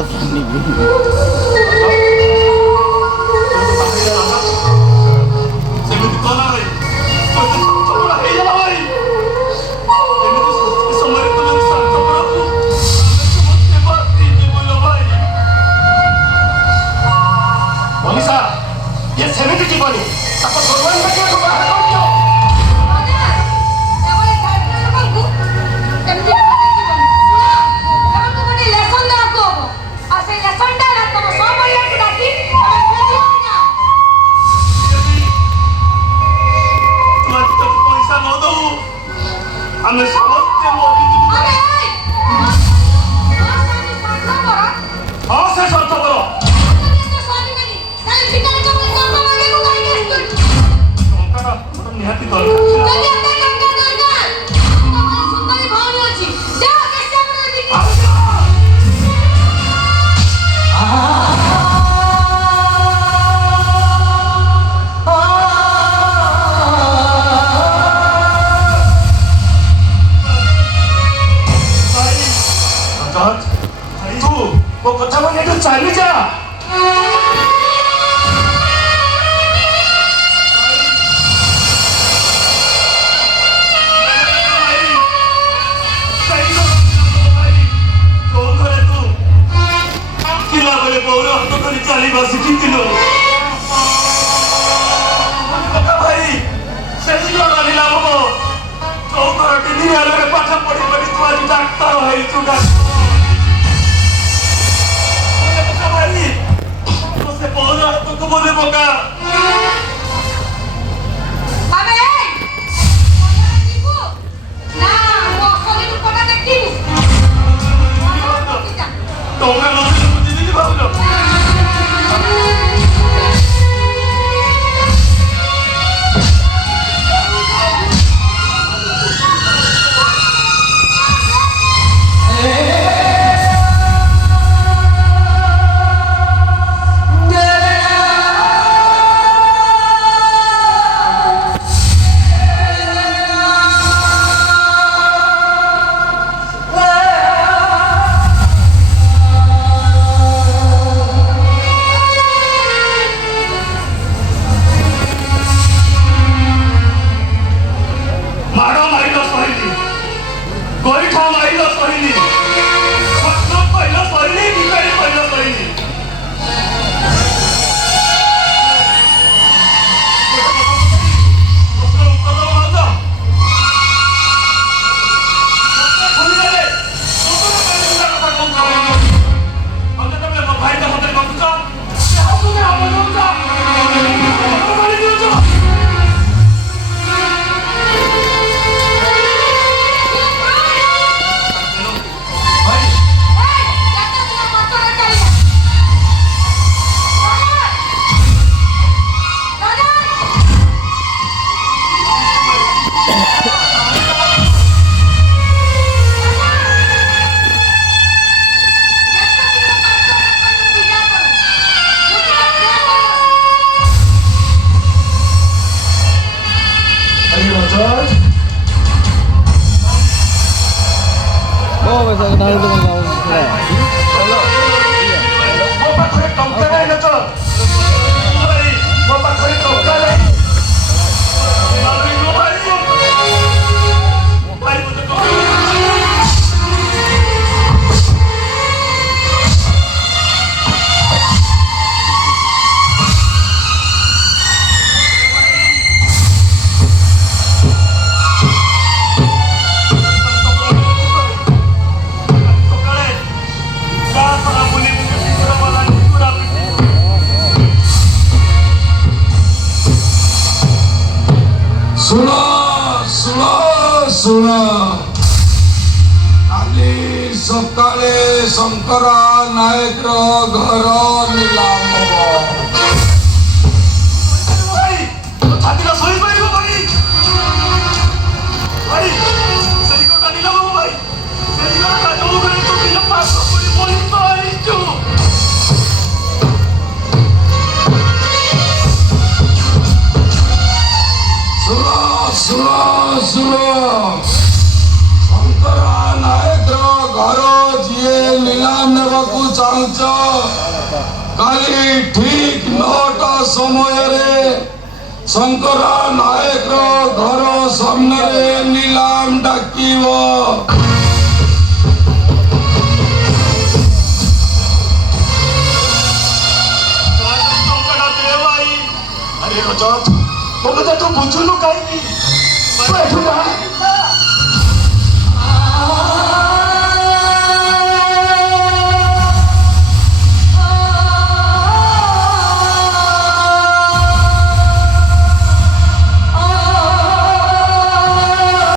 Panik. ଆମେ ସମସ୍ତେ ମରିଯିବୁ। ହଁ ସେ ସ୍ୱାର୍ଥପର। ଟଙ୍କାଟା ମୋର ନିହାତି ଦରକାର। ତୁ ମୋ କଥା ମାନେ ଏଠୁ ଚାଲିଯା। ଯୋଉ ଘରେ ତୁ ପିଲାବେଳେ ବୋଉର ହାତ ଧରି ଚାଲିବା ଶିଖିଥିଲୁ ଭାଇ ସେଇ ଘର ଲାଭ ଯୋଉ ଘରଟି ନିଆରେ ପାଠ ପଢି ପଢି ତୁ ଆଜି ଡାକ୍ତର ହେଇଛୁ। ସେ ବୋଉର ହାତକୁ ମନେ ପକା। ଟଙ୍କା ନଦେଲେ ମୁଁ ଯିବିନି ଭାବୁଛ? Oh, bisa kenal dengan kamu. ମୋ ପାଖରେ ଟଙ୍କା ନାହିଁ ନା ଚଳ। ମୋ ପାଖରେ ଟଙ୍କା ନାହିଁ। ଶୁଣ ଶୁଣ ଶୁଣ କାଲି ସକାଳେ ଶଙ୍କର ନାୟକର ଘର ନିଲାମ ହବ। ଶୁଣ ଶୁଣ ଶଙ୍କର ନାୟକର ଘର ଯିଏ କିଏ ନିଲାମ ନେବାକୁ ଚାହୁଁଛ କାଲି ଠିକ 9ଟା ସମୟରେ ଶଙ୍କର ନାୟକର ଘର ସାମ୍ନାରେ ନିଲାମ ଡାକିବ। ଟଙ୍କାଟା ଦେ ଭାଇ। ଆରେ ରଜତ ମୋ କଥା ତୁ ବୁଝୁନୁ କାହିଁକି? ତୁ ଏଠୁ ଯା।